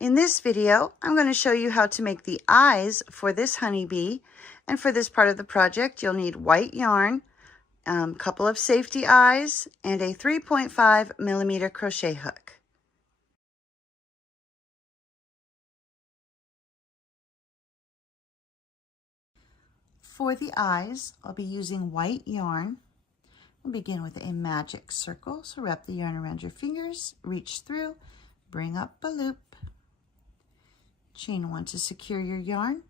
In this video, I'm going to show you how to make the eyes for this honeybee. And for this part of the project, you'll need white yarn, a couple of safety eyes, and a 3.5 millimeter crochet hook. For the eyes, I'll be using white yarn. We'll begin with a magic circle. So wrap the yarn around your fingers, reach through, bring up a loop, chain one to secure your yarn.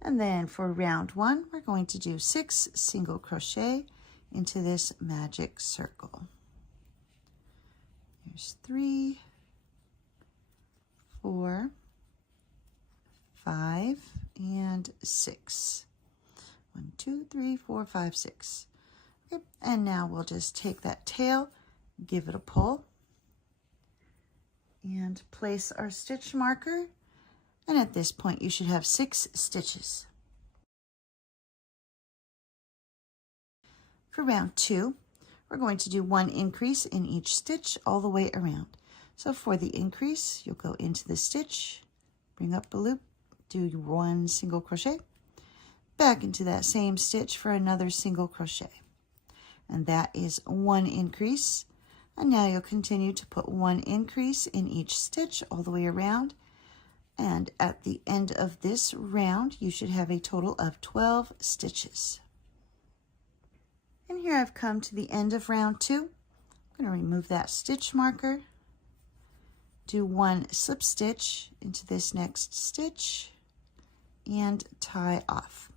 And then for round one, we're going to do 6 single crochet into this magic circle. There's 3, 4, 5, and 6. 1, 2, 3, 4, 5, 6. Okay. And now we'll just take that tail, give it a pull, and place our stitch marker. And at this point, you should have 6 stitches. For round 2, we're going to do 1 increase in each stitch all the way around. So for the increase, you'll go into the stitch, bring up a loop, do 1 single crochet, back into that same stitch for another single crochet. And that is 1 increase. And now you'll continue to put 1 increase in each stitch all the way around. And at the end of this round, you should have a total of 12 stitches. And here I've come to the end of round 2. I'm going to remove that stitch marker, do 1 slip stitch into this next stitch, and tie off.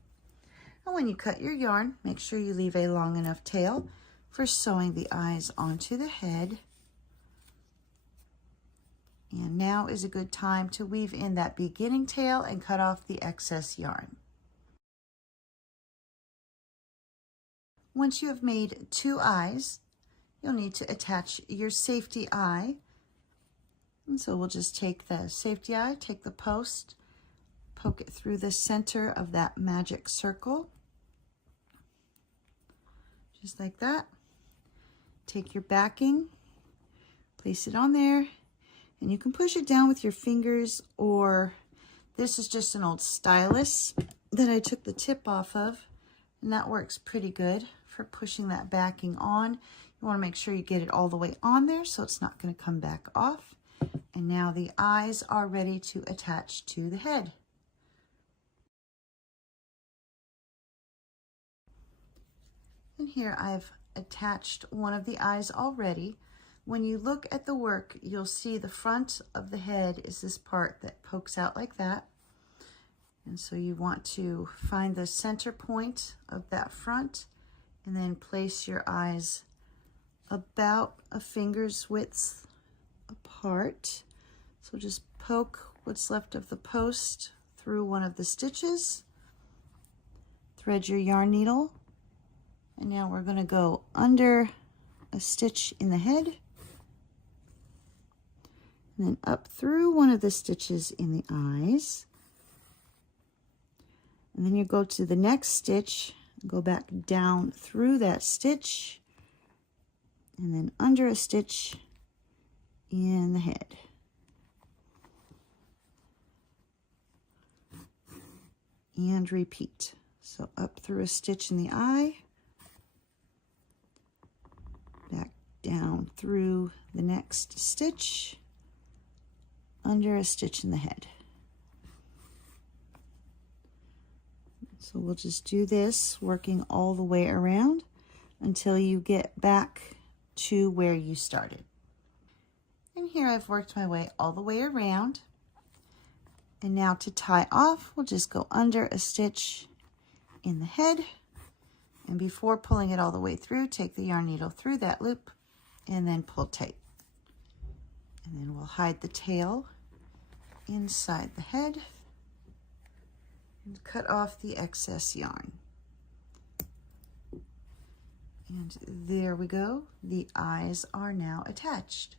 And when you cut your yarn, make sure you leave a long enough tail for sewing the eyes onto the head. And now is a good time to weave in that beginning tail and cut off the excess yarn. Once you have made 2 eyes, you'll need to attach your safety eye. And so we'll just take the safety eye, take the post, poke it through the center of that magic circle. Just like that. Take your backing, place it on there. And you can push it down with your fingers, or this is just an old stylus that I took the tip off of, and that works pretty good for pushing that backing on. You want to make sure you get it all the way on there so it's not going to come back off. And now the eyes are ready to attach to the head. And here I've attached one of the eyes already. When you look at the work, you'll see the front of the head is this part that pokes out like that. And so you want to find the center point of that front and then place your eyes about a finger's width apart. So just poke what's left of the post through one of the stitches, thread your yarn needle, and now we're going to go under a stitch in the head, and then up through one of the stitches in the eyes. And then you go to the next stitch, go back down through that stitch, and then under a stitch in the head. And repeat. So up through a stitch in the eye, back down through the next stitch, under a stitch in the head. So we'll just do this, working all the way around until you get back to where you started. And here I've worked my way all the way around. And now to tie off, we'll just go under a stitch in the head. And before pulling it all the way through, take the yarn needle through that loop and then pull tight. And then we'll hide the tail inside the head and cut off the excess yarn. And there we go. The eyes are now attached.